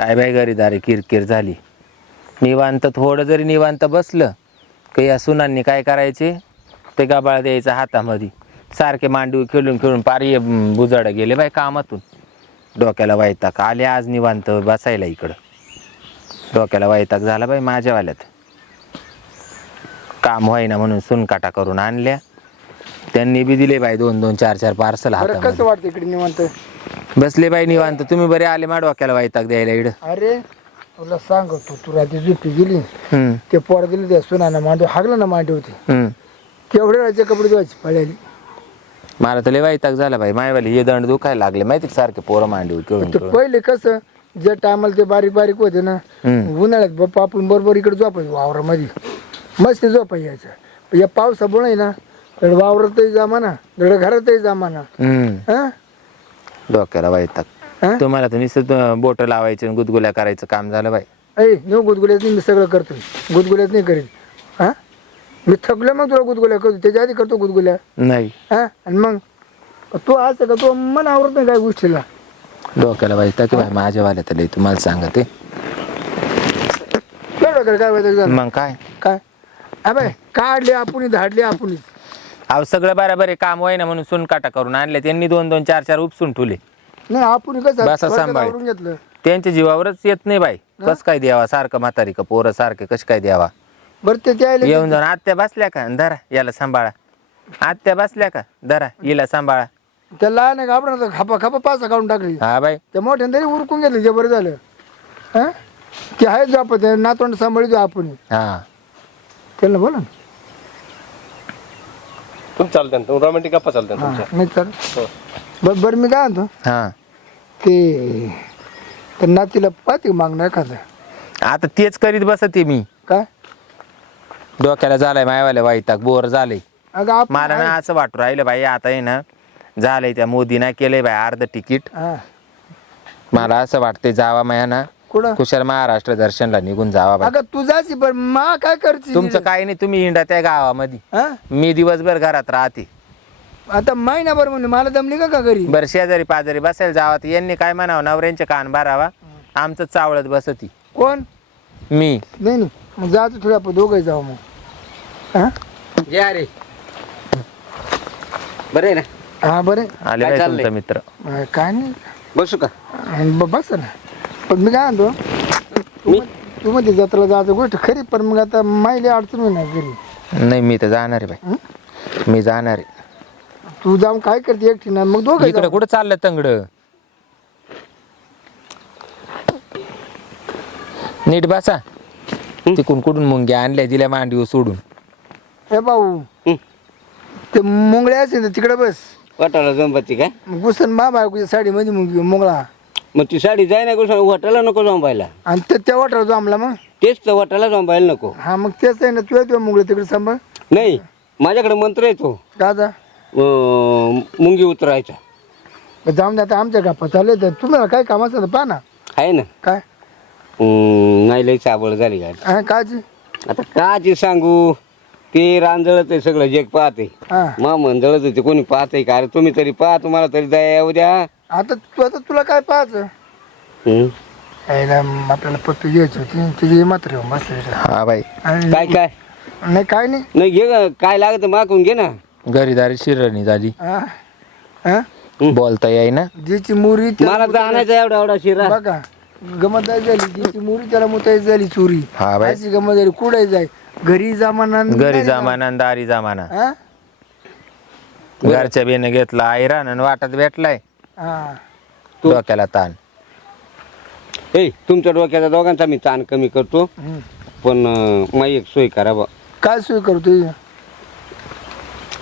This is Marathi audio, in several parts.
काय बाई घरीदारी किरकिर झाली? निवांत थोडं जरी निवांत बसलं की या सुनांनी काय करायचे? ते गबाळ द्यायचं हातामध्ये. सारखे मांडवी खेळून खेळून पार बुजाड गेले बाई कामातून. डोक्याला वैताग. आले आज निवांत बसायला इकडं. डोक्याला वैताग झाला बाई माझ्यावाल्यात. काम होईना म्हणून सुनकाटा करून आणल्या. त्यांनी बी दिले बाई दोन दोन चार चार पार्सल हातामध्ये कसं वाटतं इकडे निवांत? बसले बाई निवांत. तुम्ही बरे आले मा डोक्याला वैताग द्यायला इकडं. अरे तुला सांगतो तू रात्री झोपी गेली. हम्म, ते पोर दिले त्या सुनाना मांडव हागला ना मांडव होती हम्म. केवढे राहायचे कपडे धुवायचे पळाली मला तर लय वैताग झाला बाई. मायवाली हे दंड दुखायला लागले. माहिती का सारखे पोरं मांडीवर खेळून ते. पहिले कसं ज्या टायमाला ते बारीक बारीक होते ना हम्म. उन्हाळ्यात बाप्पा आपण बरोबर इकडे झोपायचं वावरामध्ये. मस्त झोपा यायचं. या पावसामुळे ना तर वावरातही जमाना धड घरातही जमाना. हम्म. हा? डोक्याला वैताग. हा? तुम्हाला तर नुसतं बोट लावायचे आणि गुदगुल्या करायचं काम झालं बाई. ऐ नेऊ गुदगुल्यात नाही मी सगळं करतो गुदगुल्यात नाही करीत. हा? मी थकलो मग तुला गुदगुल्या करतो. त्याच्या आधी करतो गुदगुल्या. नाही. हा? आणि मग? तू असं का? तू मन आवडत नाही काय गोष्टीला? डोक्याला वैताग की बाई. माझ्यावाल्या तर लय तुम्हाला सांगते. एवढं कर काय झालं? मग काय? काय? अबे काढले आपण धाडले आपण अहो सगळं बरोबर आहे काम होईना म्हणून सुनकाटा करून आणले. त्यांनी दोन दोन चार चार उपसून ठुले नाही आपण कसं बसा थोडक्यात सांभाळ. आवरून घेतलं. त्यांच्या जीवावरच येत नाही बाई. कस काय द्यावा? सारखं म्हातारी का पोरं सारखे कस काय द्यावा? बरं ते त्याला येऊन जाऊन आत्या बसल्या का? धरा याला सांभाळा. आत्या बसल्या का? धरा हिला सांभाळा. त्या लहान घाबरणार खापा खापा पाच काढून टाकली. हा बाई. त्या मोठ्याने तरी उरकून घेतलं जे बरं झालं. हा? ते आहे जो आपण ते नातवंड सांभाळतो आपण. हा. त्यांना बोला ना. तुम्ही चालते तुम्ही रोमॅन्टिक गप्पा चालते हा, तुमच्या. नाही तर हो. बरं बरं मी काय म्हणतो? हा. ते त्या नातीला पाहते मागणं एखादं? आता तेच करीत बसते मी. काय? डोक्याला झालाय मायवाल्या वैताग बोर झालंय. अगं आपण मला ना असं वाटू राहिलं बाई आता आहे ना झालंय त्या मोदीनं केलंय बाई अर्ध तिकीट. हा. मला असं वाटतंय जावा माया ना कुठं? कुशाल महाराष्ट्र दर्शनला निघून जावा बाई अगं तू जायची पण मा काय करची तुमचं काही नाही तुम्ही हिंडा त्या गावामध्ये. मी दिवसभर घरात राहते. आता महिनाभर म्हणजे मला जमली का का घरी? बरं शेजारी पाजारी बसायला जावा तर यांनी काय म्हणावं नवऱ्यांचे कान भरावा. आमचं चावळत बसती. कोण? मी. नाही नाही. मग जायचं थोडं आपण दोघं जाऊ मग. हा? या रे बरं आहे ना? हा बरं आले काय बाई चाललंय? तुमचा मित्र. अं, काय नाही. बसू का? ब- बस ना. पण मी काय म्हणतो तू म्हण- तू म्हणते जत्रेला जायचं गोष्ट खरी पण मग आता माहिती अडचण होईल ना घरी. नाही मी तर जाणार आहे बाई. मी जाणार आहे. तू जाऊन काय करते एकटी ना मग दोघं इकडे जाऊ. कुठं चाललं तंगड? नीट बसा. तिकडून कुठून मुंग्या आणल्या दिल्या मांडीवर सोडून? ए भाऊ हं. ते मुंगळे असेल तर तिकडे बस. वाटाला जमपती काय? मग घुसन मा बायकोच्या साडीमध्ये मुंग मुंगळा. मग ती साडी जाय ना कसं वाटाला नको जमायला आणि ते त्या वाटर जमला मग? तेच तर वाटाला जमायला नको. हा मग तेच आहे ना तुला तुझ्या मुंगळे तिकडे सांभाळ. नाही माझ्याकडे मंत्र येतो दादा मुंगी उतरायचा. जाऊन दे आता आमच्या गप्पा चालले तर तुम्हाला काय काम असतं तर पहा ना. आहे ना. काय? अं, नाही लई चाबळ झाली गाडी हा काची आता काची सांगू. ते रांजळत आहे सगळं जग पाहते. हा. मा मंजळत होते कोणी पाहतंय का? अरे तुम्ही तरी पाहा तुम्हाला तरी दया येऊ द्या. आता तू आता तुला काय पाहायचं. यायला आपल्याला पत्तू घ्यायची होती. तिची मात्र येऊन बसली इथं. हा बाई. आणि- काय काय? नाही काय नाही. नाही घे गं, काय लागत मागून घे ना. घरीदारी शिरणी झाली. हा हा बोलता येई ना. जिची मुरी मला तर आणायचा एवढा एवढा शिरा. बघा गमत झाली. जिची मुरी त्याला मुताई झाली चोरी. हा बाई. अशी गमत झाली कुठे जाय? घरी जमाना घरी जमाना आणि दारी जमाना. हा घरच्या बेने घेतला आयरान आणि वाटत भेटलाय. हा डोक्याला ताण. ए तुमच्या डोक्याचा दोघांचा मी ताण कमी करतो. हम्म. पण अं, माझी एक सोय करा बा काय सोय करतोय?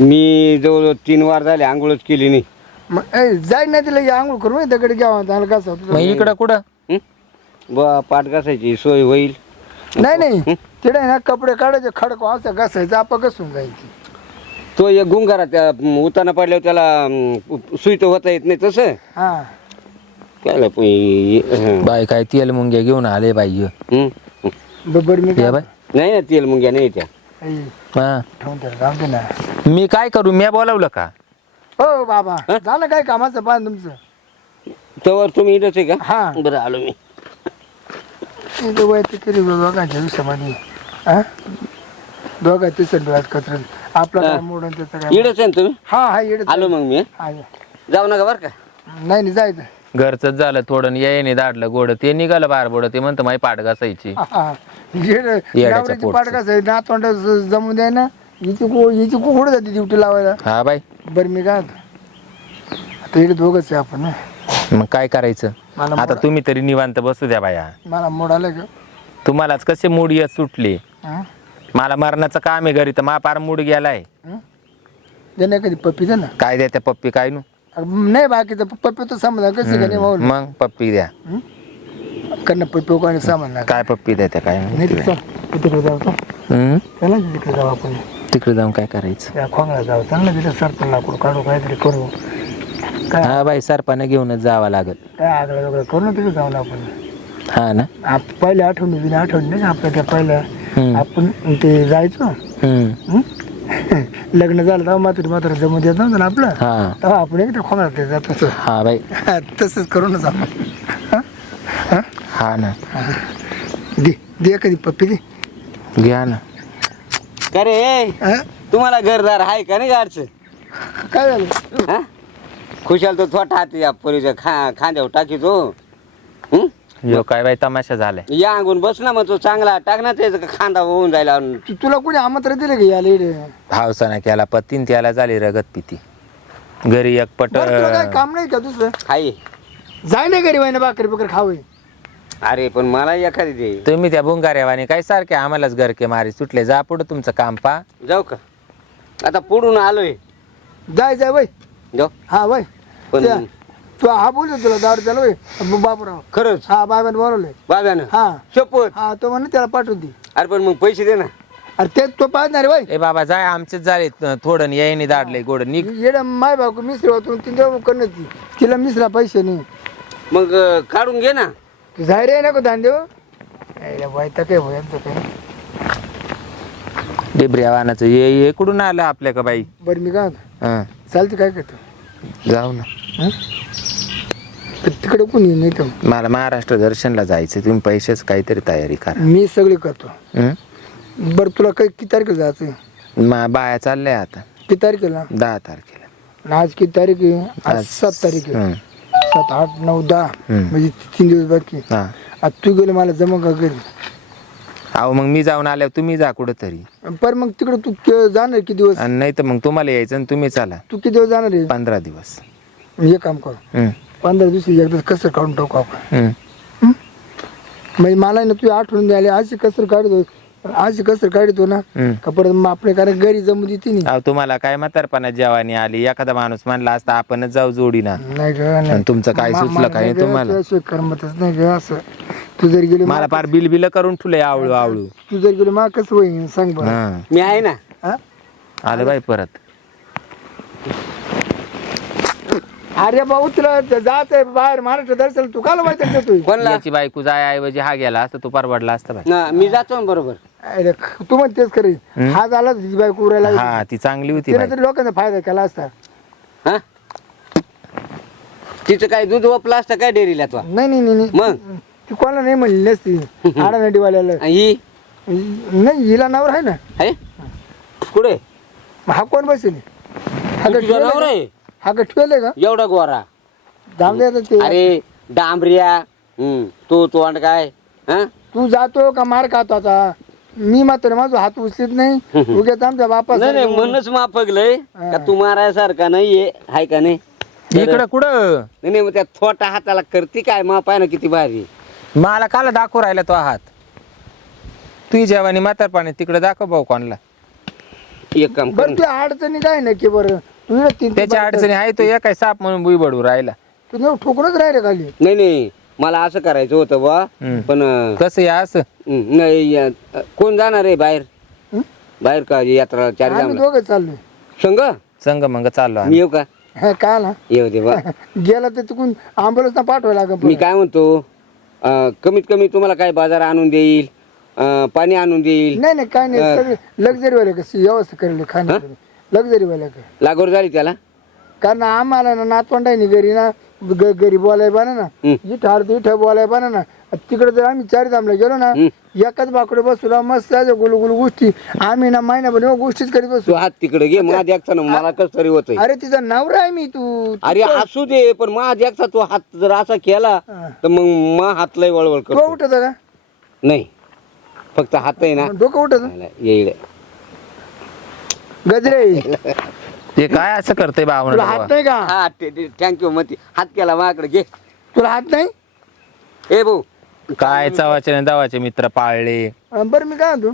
मी जवळ तीन वार झाले आंघोळच केली नाही. मग ए, जाय नाही तिला या आंघोळ करू दगड घ्यावा त्याला? मग इकडं कुठं? हं? बा पाठ घासायची सोय होईल. नाही नाही. तिकडे ना कपडे काढायचे खडक असं घासायचं आपण घसून जायची. तो एक गुंगारा त्या उताना पडल्यावर त्याला सुई तर होता येत नाही तसं? हा. काय हं. बाई काय तेल मुंग्या घेऊन आले बाई. हं? बरोबर मी ये नाही ना तेल मुंग्या नाही त्या. ए, हा. ठेवून त्याला जाऊ दे ना. मी काय करू मी बोलावलं का? हो बाबा. झालं काय कामाचं पान तुमचं? तवर तुम्ही इथंच आहे का? हा. बरं आलो मी. इथं केली दोघांच्या दिवसामध्ये. हा? दोघा डोळ्यात कचरा. आपला काय मोडून त्याचं काय? इडच आहे ना तुम्ही? हा हा येडे आलो मग मी. हा या. जाऊ नका बरं का? नाही नाही जायचं. घरचंच झालं थोडं यायने दाडलं गोड. ते निघालं बार बोड ते म्हणतं माझी पाठ घासायची. हा, हा. येडं- येड्याच्या नवऱ्याची पोटचं. पाठ आहे नातवंड ज- जमून द्याय ना. हिची को हिची कुठं जाते ड्युटी लावायला. हा बाई. बरं मी काय म्हणतो? आता इकडे दोघंच आहे आपण ना. मग काय करायचं? मला आता तुम्ही तरी निवांत बसू द्या बाया. मला मोड आलं का? तुम्हालाच कसे मूड येत सुटले? हा? मला मरणाचं काम आहे घरी तर मा पार मूड गेलाय. दे ना कधी पप्पी दे ना. काय द्या त्या पप्पी काय नु? अगं, नाही बाकीचं पप्पी तर समजा कसं का नाही माऊल मग पप्पी द्या. करणं पप्पी कोणी सामान काय पप्पी द्या त्या काय नाही माहिती बाई. तिकडे जाऊ तो. हम्म? तिकडे जाऊ आपण. तिकडे जाऊन काय करायचं? त्या खोंगला जाऊ ना तिथे सरपण लाकूड काढू काहीतरी करू. काय? हा बाई सरपानं घेऊनच जावं लागल. काय आगळं वगैरे करू ना तिकडे जाऊन आपण. हा ना? आप पहिले आठवणी बिना आठवणी नाही का आपल्या त्या पहिल्या. आपण ते जायचो. हम्म. हं? लग्न झालं तेव्हा मात्र मात्र जमू देत नव्हतं ना आपलं. हा. तेव्हा आपण एकदा खोंगला ते जात तसं हा बाई. तसंच करू ना जाऊ हा? ना. दे दे कधी पप्पी दे. घ्या ना. का रे? हा? तुम्हाला घरदार आहे का नाही गाडचं काय झालं? हा? खुशाल तो थोटा हाती या पोरीच्या खा खांद्यावर टाकीतो हं? यो काय बाई तमाशा झालाय. या अंगून बस ना मग तो चांगला. टाक ना त्याचा खांदा होऊन जायला. तू- तुला कोणी आमंत्रण दिलं का याला इकडे हावसाना केला पत्तीन त्याला झाली रगत पिती. घरी एक पट बरं, तुला काय काम नाही का दुसरं? आहे. जाय नाही घरी वाईना भाकरी बकर खावे अरे पण मला एखादी दे. तुम्ही त्या बुंगाऱ्यावाने काय सारखे आम्हालाच घरके मारी सुटले. जा पुढं तुमचं काम पा. जाऊ का? आता पुढून आलोय. जाय जाय वय. जाऊ. हा वय. पण त्या- तू हा बोलतो तुला दारू त्याला ब- बाबूराव. खरंच? हा बाबाने बोलवलंय. बाब्यानं? हा. शपथ? हा तो म्हणे त्याला पाठवून दे. अरे पण मग पैसे दे ना. अरे ते तो पाहणार वय ए बाबा जाय आमचेच झाले थोडं यायने दाडले गोड निघ. येडा माय बाबू मिसरी होतो तीन देऊ करणं ती. तिला मिसरा पैसे नाही. मग अं, काढून घे ना. तू जाय रे नको दान देऊ यायला वायता काय होय काय? डिबऱ्या वाहनाचं ये ये कुठून आलं आपल्या का बाई? बरं मी काय म्हणतो, हं, चालते काय करतो? जाऊ ना. हं? तर तिकडे कोणी नाही तर मला महाराष्ट्र दर्शनला जायचं तुम्ही पैसेच काहीतरी तयारी करा. मी सगळे करतो. हं? बरं तुला काही किती तारखेला जायचं मा बाया चालल्या आता. किती तारखेला? दहा तारखेला. आणि आज किती तारीख आहे? आज सात तारीख आहे. हं, सात आठ नऊ दहा. म्हणजे तीन दिवस बाकी आहे. हा. आता तू गेले मला जमा का घरी अहो मग मी जाऊन आल्यावर तुम्ही जा कुठं तरी पर मग तिकडे तू के- जाणार किती दिवस? आणि नाही तर मग तुम्हाला यायचं आणि तुम्ही चला. तू किती दिवस जाणार आहे? पंधरा दिवस. हे काम कर. पंधरा दिवशी एकदा कसं काढून टाकू आपण. हं. म्हणजे मला ना तू आठवण द्यायला अशी कसर काढतो. अशी कसर काढतो ना. का परत मग आपल्या कारण घरी जमू देते नाही. अहो तुम्हाला काय म्हातारपणा जेवानी आली. एखादा माणूस म्हणला असता आपणच जाऊ जोडीना. नाही ग नाही. आणि तुमचं काय मा- सुचलं मला काय नाही ग, तुम्हाला? तुझ्याशिवाय करमतच नाही ग असं. तू जर गेली मला फार बिल बिल करून ठुले आवळू आवळू. तू जर गेली मा कसं होईल सांग बरं. हा. मी आहे ना. हा? आलं बाई परत. अरे भाऊ तुला जात आहे बाहेर महाराष्ट्र दर्शन. तू काल माहिती देतोय कोणला? याची बायको जाय ऐवजी हा गेला असता तू परवडला असता बाई. ना मी जातो ना बरोबर. अरे, तू म्हणतेच खरी. हा झाला तुझी बायको उरायला लागली. हा ती चांगली होती तिने बाई. तरी लोकांचा फायदा केला असता. हा? तिचं काय दूध ओपलं असतं काय डेअरीला तो? नाही नाही नाही नाही. मग? ती कोणाला नाही म्हणली नसती. आडानडीवाल्याला. आणि ही? नाही हिला नावर आहे ना. आहे? कुठे? मग हा कोण बसेल? हा तुझा नवरा? आहे. हा का ठेवलंय का? एवढा गोरा. द्यायचं ते. अरे डांबरिया हम्म, तो तोंड काय? हा? तू जातो का मार खातो आता? मी मात्र माझा हात उचलीत नाही. उद्या आमच्या बापा नाही नाही म्हणूनच माफगलंय. का तू मारायसारखा नाहीये हाय का नाही? इकडं कुठं? नाही नाही, मग त्या थोटा हाताला करते काय? माप आहे ना किती भारी. मला काल दाखवू राहिला तो हात. तुझी जेवानी म्हातारपणे तिकडे दाखव भाऊ कोणला. एक काम कर बरं तू अडचणी काय नक्की बरं? तू इकडे तीन त्याच्या अडचणी आहे तो एकाय साप म्हणून बुई बडू राहिला. तू नेऊ ठोकरच राहिले खाली. नाही नाही मला असं करायचं होतं बा हम्म. पण अं, कसं या असं? नाही कोण जाणार आहे बाहेर? हं? बाहेर का यात्रा चार आम्ही जामला दोघं चाललोय. संग संग मग चाललो मी आम्ही. येऊ का? हे काय ना येऊ दे बा गेला तर तिकून अँब्युलन्स ना पाठवायला लागेल मी परत. काय म्हणतो अं, कमीत कमी तुम्हाला काय बाजार आणून देईल अं, पाणी आणून देईल. नाही नाही काय नाही सगळे लक्झरी वाले कशी व्यवस्था करेल खाण्याची लक्झरी वाले का? लागवड झाली त्याला? कारण आम्हाला ना नातवंड आहे ना घरी ना ग- घरी बोलाय बना ना हम्म. इथं आलं तर इथं बोलाय बना ना. तिकडे जर आम्ही चार धामला गेलो ना एकाच बाकडे बसू मस्त आहे गुलू गुलू गोष्टी. आम्ही ना महिनाभर एवढ्या गोष्टीच करीत तू बसू हात तिकडे घे माझ्या एकचा ना मला कस तरी होतंय. अरे तिचा नवरा आहे मी तू अरे असू दे पण माझ्या एकचा तू हात जर असा केला हा. तर मग मा हात लय वळवळ तो करतो. उठत का नाही. फक्त हात आहे ना. डोकं उठत येईल गजरे. ते काय असं करते तुला हात नाही का? हा थँक्यू मग हात केला माझ्याकडे घे. तुला हात नाही? ए भाऊ. काय चवाचे आणि दावाचे मित्र पाळले? अं, बरं मी काय म्हणतो?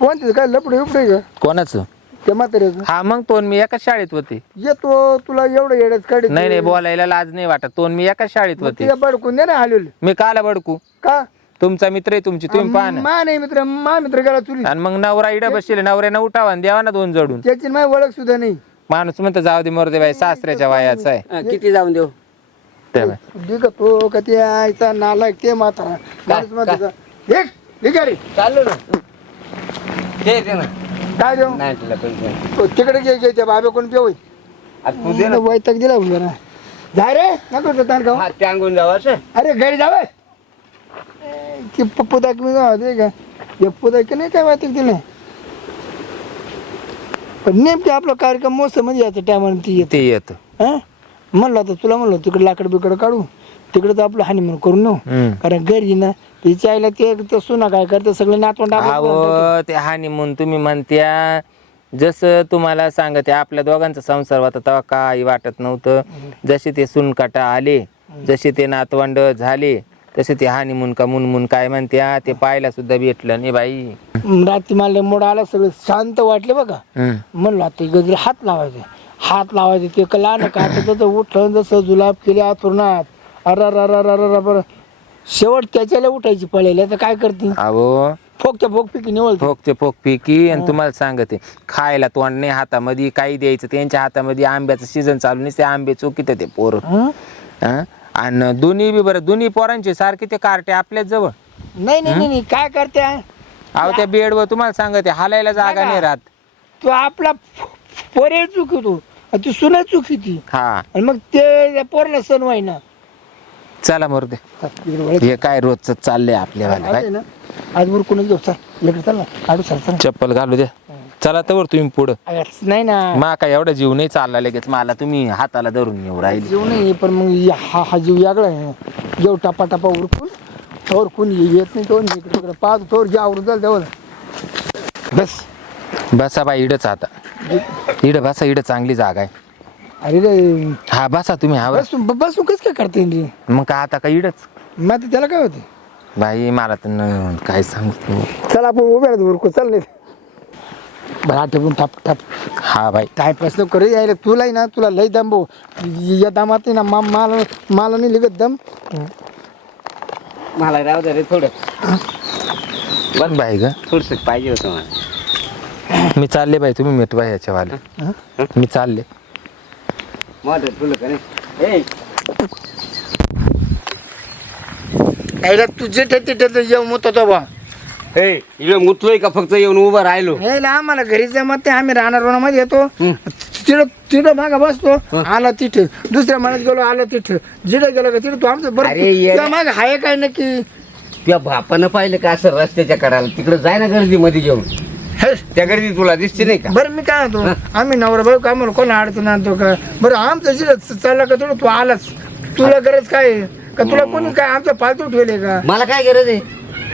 कोणते काय लपडे उपडे का? कोणाचं? त्या म्हाताऱ्याचं. हा मग तोन मी एकाच शाळेत होते. येतो तुला एवढं येड्यात काढ नाही नाही बोलायला लाज नाही वाटत. तोन मी एकाच शाळेत होते. तिला बडकून दे ना हलवलं मी काला बडकू? का? तुमचा मित्र आहे तुमची तुम्ही पाहा ना. मा नाही मित्र मा मित्र गेला चुली आणि मग नवरा इडा बसले नवऱ्यानं उठावा आणि द्यावा ना दोन जडून. त्याची माझी ओळख सुद्धा नाही. माणूस म्हणतो जाऊ दे मरदे बाई सासऱ्याच्या वयाचा आहे. हा, किती जाऊन देऊ? ते बाई. ठीक तो का ते आयचा नालायक ते म्हातारा. माणूस म्हणतो का, "हे, चाललो ना. दे दे ना. काय देऊ? नाही तुला. तो तिकडे घे घे त्या बाबे कोण पेवय आता तू दे ना. वैतक दिला ना. जाय रे नको तो ताण खाऊ. जावं असं? अरे घरी जावं की पप्पू दाक मी जावं ते का पप्पू दाक नाही काय वाटत दिलं पण नेमके आपला कार्यक्रम मोसममध्ये यायचं टायमाला ती। येत ते। येत हा म्हणलं आता तुला म्हणलं तिकडे लाकड बिकड काढू। तिकडे तर आपलं हानिमून करून नेऊ हम्म. कारण घरी ना तिच्या आईला ते सुना काय करते सगळे नातवंड आपलं करून अहो ते हानी म्हणून तुम्ही म्हणत्या जसं तुम्हाला सांगते आपल्या दोघांचा संसार होता तेव्हा काही वाटत नव्हतं. जसे ते सुनकाटा आले जसे ते नातवंड झाले तसे ते हानी मुन का मुनमुन काय म्हणत्या ते पाहायला सुद्धा भेटलं नाही बाई. रात्री मला मोड आला सगळं शांत वाटले बघा. म्हणलं आता गजरे हात लावायचे. हात लावायचे ते का लहान का उठलं जसं जुलाब केले आतुरणात अर अर शेवट त्याच्याला उठायची पळेल तर काय करते? अहो फोकच्या फोक पिकी निवळ फोकते फोक पिकी आणि तुम्हाला सांगते खायला तोंड नाही हातामध्ये काही द्यायचं त्यांच्या हातामध्ये आंब्याचं सीझन चालू नाही ते आंबे चोकीत ते पोर. आणि दोन्ही बी बरं दोन्ही पोरांचे सारखे ते कार्टे आपल्याच जवळ. नाही नाही नाही, नाही काय करते अहो त्या बेडवर तुम्हाला सांगते हालायला जागा नाही राहत. तो आपला पोरे चुकितो आणि ती सुना चुकीती. हा. आणि मग ते पोरला सण व्हाय ना चला मरू दे. हे काय रोजच चाललंय आपल्याला आज आहे ना. आज बरं कोणी घेऊ चल इकडे चल ना काढू चप्पल घालू द्या चला तर तुम्ही पुढं. अगं, नाही ना. मा काय एवढा जीव नाही चालला लगेच. मला तुम्ही हाताला धरून येऊ राहिले. जीव नाही पण मग या- हा हा जीव वेगळा आहे. जेव टपा टपा उरकून कोणी येत नाही मी इकडे तिकडे पाहतो तोवर जे आवडून जाईल तेवढं बस. बसा बाई इडच आता. इड बसा इड चांगली जागा आहे. अरे रे. हा बसा तुम्ही हा बस. बसून बसून कसं काय करते रे? मग का आता का इडच? मग आता त्याला काय होते बाई मला तर न- काय सांगतो चल आपण उभे राहतो उरकू. चल नाही बरं आठवून ठप ठप हा बाई. काय प्रश्न करू यायला? तुलाही ना तुला लय दम भाऊ. या दमात ना मा- मला मला नाही लिगत दम. मला राहू दे रे थोडं. बन बाई ग. थोडस पाहिजे होतं मला. मी चालले बाई तुम्ही मिटवा याच्या वाले मी चालले. मग तुला का नाही? ए! यायला तुझे ठेते ठेते जेव मत होतो बा. ए इकडे मुतलोय का फक्त येऊन उभं राहिलो? यायला आम्हाला घरी जमत नाही. आम्ही राहणार मध्ये येतो. तिथं तिथं मागा बसतो. आला तिथे. दुसऱ्या मनात गेलो आला तिथे. जिथं गेलो का तिथं तू आमचं बरं अरे ये- तुझ्या माग आहे काय नक्की? त्या बापानं पाहिलं का असं रस्त्याच्या कडाला तिकडे जाय ना गर्दीमध्ये घेऊन हे, त्या गर्दी तुला दिसते नाही का? बरं मी काय म्हणतो? आम्ही नवरा बायको आम्हाला कोण अडचण आणतो का? बरं आमचं जिथं चालला का थोडं तू आलाच तुला गरज काय? आहे? का तुला कोणी काय आमचं पालतू ठेवले का? मला काय गरज आहे?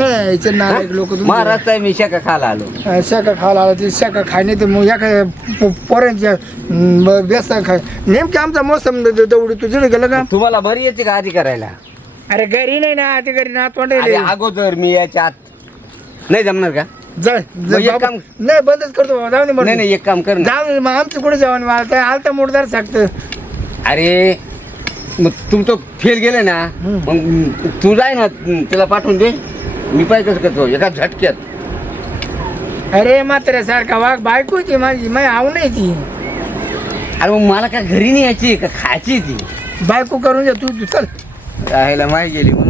हे, इथे नालायक लोक महाराज आहे मी शाखा खायला आलो. शाखा खायला आला ते शाखा खाय नाही तर मग या काय पो- पोरांच्या व्यस्त खाय. नेमके आमचा मोसम द- दौडी तू जिथे गेलं का? तुम्हाला बरी येते का आधी करायला? अरे घरी नाही ना ते घरी नात अरे वाटेल अगोदर मी याच्या आत. नाही जमणार का? जा मग एक काम- नाही बंदच करतो बाबा, जाऊ दे नाही म्हणून. नाही एक काम कर ना. जाऊ दे मग आमचं कुठे जेवण वाळतं आलता मोडदार सांगतं. अरे मग तुमचं फेल गेले ना मग तू जाय ना तिला पाठवून दे. मी पाय कसं करतो? एका झटक्यात. अरे मात्र सारखा वाघ बायको होती माझी माझी आव नाही ती. अरे मग मला काय घरी नाही यायची का? खायची ती. बायको करून घे तू तू चल. राहायला माहिती गेली म्हणून.